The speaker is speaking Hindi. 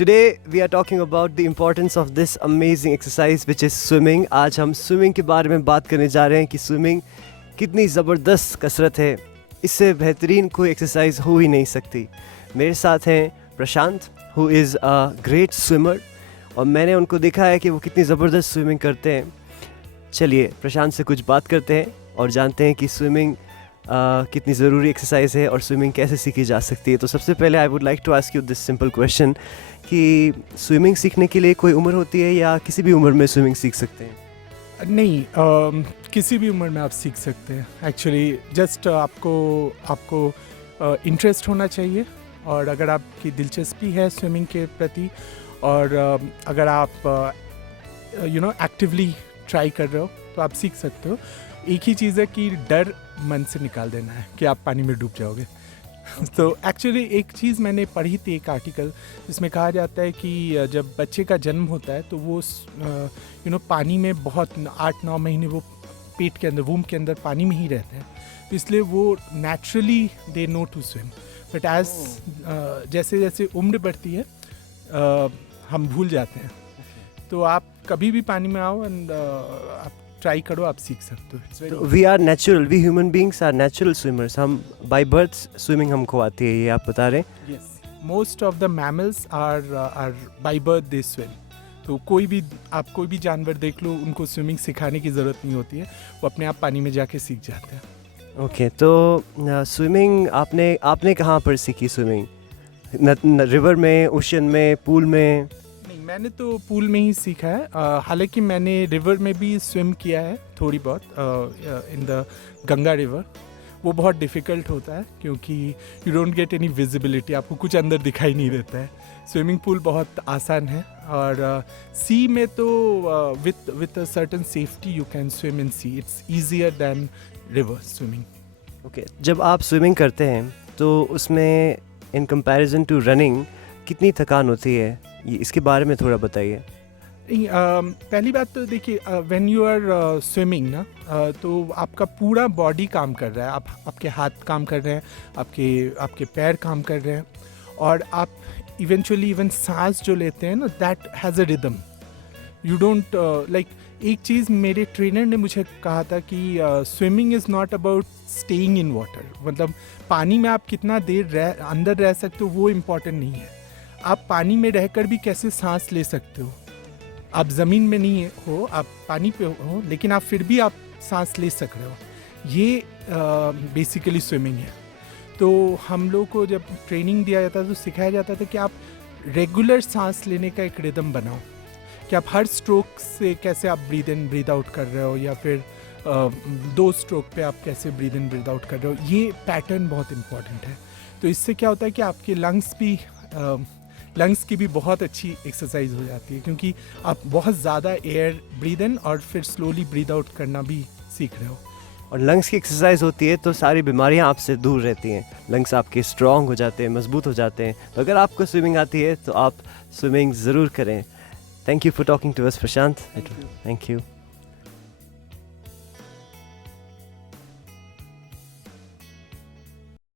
Today we are talking about the importance of this amazing exercise which is swimming. आज हम swimming के बारे में बात करने जा रहे हैं कि swimming कितनी ज़बरदस्त कसरत है. इससे बेहतरीन कोई exercise हो ही नहीं सकती. मेरे साथ हैं प्रशांत who is a great swimmer और मैंने उनको देखा है कि वो कितनी ज़बरदस्त स्विमिंग करते हैं. चलिए प्रशांत से कुछ बात करते हैं और जानते हैं कि स्विमिंग कितनी ज़रूरी एक्सरसाइज है और स्विमिंग कैसे सीखी जा सकती है. तो सबसे पहले I would like to ask you this simple question कि स्विमिंग सीखने के लिए कोई उम्र होती है या किसी भी उम्र में स्विमिंग सीख सकते हैं? नहीं, किसी भी उम्र में आप सीख सकते हैं. एक्चुअली जस्ट आपको इंटरेस्ट होना चाहिए और अगर आपकी दिलचस्पी है स्विमिंग के प्रति और अगर आप एक्टिवली ट्राई कर रहे हो तो आप सीख सकते हो. एक ही चीज़ है कि डर मन से निकाल देना है कि आप पानी में डूब जाओगे. तो एक्चुअली एक चीज़ मैंने पढ़ी थी, एक आर्टिकल जिसमें कहा जाता है कि जब बच्चे का जन्म होता है तो वो पानी में बहुत 8-9 महीने वो पेट के अंदर, वूम के अंदर पानी में ही रहते हैं. तो इसलिए वो naturally they know to swim. But as जैसे जैसे उम्र बढ़ती है हम भूल जाते हैं. तो आप कभी भी पानी में आओ एंड आप ट्राई करो, आप सीख सकते हो. We are natural, we human beings are natural swimmers. हम बाय बर्थ स्विमिंग हमको आती है, ये आप बता रहे हैं? Yes, most of the mammals are by birth they swim. तो कोई भी जानवर देख लो, उनको स्विमिंग सिखाने की ज़रूरत नहीं होती है, वो अपने आप पानी में जाके सीख जाते हैं. ओके, तो स्विमिंग आपने कहाँ पर सीखी स्विमिंग? रिवर में, ओशन में, पूल में? नहीं, मैंने तो पूल में ही सीखा है. हालांकि मैंने रिवर में भी स्विम किया है थोड़ी बहुत, इन द गंगा रिवर. वो बहुत डिफ़िकल्ट होता है क्योंकि you don't get any visibility, आपको कुछ अंदर दिखाई नहीं देता है. स्विमिंग पूल बहुत आसान है और सी में तो with a certain safety you can swim in sea. It's easier than river swimming. Okay, जब आप स्विमिंग करते हैं तो उसमें इन कंपैरिजन टू रनिंग कितनी थकान होती है, ये इसके बारे में थोड़ा बताइए. पहली बात तो देखिए, व्हेन यू आर स्विमिंग ना, तो आपका पूरा बॉडी काम कर रहा है. आपके हाथ काम कर रहे हैं, आपके पैर काम कर रहे हैं और आप इवेंचुअली इवन सांस जो लेते हैं ना, that has a rhythm. You don't like, एक चीज़ मेरे ट्रेनर ने मुझे कहा था कि swimming is not about staying in water. मतलब पानी में आप कितना देर अंदर रह सकते हो वो इम्पॉर्टेंट नहीं है. आप पानी में रहकर भी कैसे सांस ले सकते हो. आप ज़मीन में नहीं हो, आप पानी पे हो, लेकिन आप फिर भी आप सांस ले सक रहे हो. ये बेसिकली स्विमिंग है. तो हम लोग को जब ट्रेनिंग दिया जाता था तो सिखाया जाता था कि आप रेगुलर सांस लेने का एक रिदम बनाओ, कि आप हर स्ट्रोक से कैसे आप ब्रीद इन ब्रीद आउट कर रहे हो या फिर 2 स्ट्रोक पे आप कैसे ब्रीद इन ब्रीद आउट कर रहे हो. ये पैटर्न बहुत इम्पॉर्टेंट है. तो इससे क्या होता है कि आपके लंग्स की भी बहुत अच्छी एक्सरसाइज हो जाती है क्योंकि आप बहुत ज़्यादा एयर ब्रीद इन और फिर स्लोली ब्रीद आउट करना भी सीख रहे हो. और लंग्स की एक्सरसाइज होती है तो सारी बीमारियां आपसे दूर रहती हैं. लंग्स आपके स्ट्रॉन्ग हो जाते हैं, मजबूत हो जाते हैं. तो अगर आपको स्विमिंग आती है तो आप स्विमिंग ज़रूर करें. Thank you for talking to us Prashant. Thank you.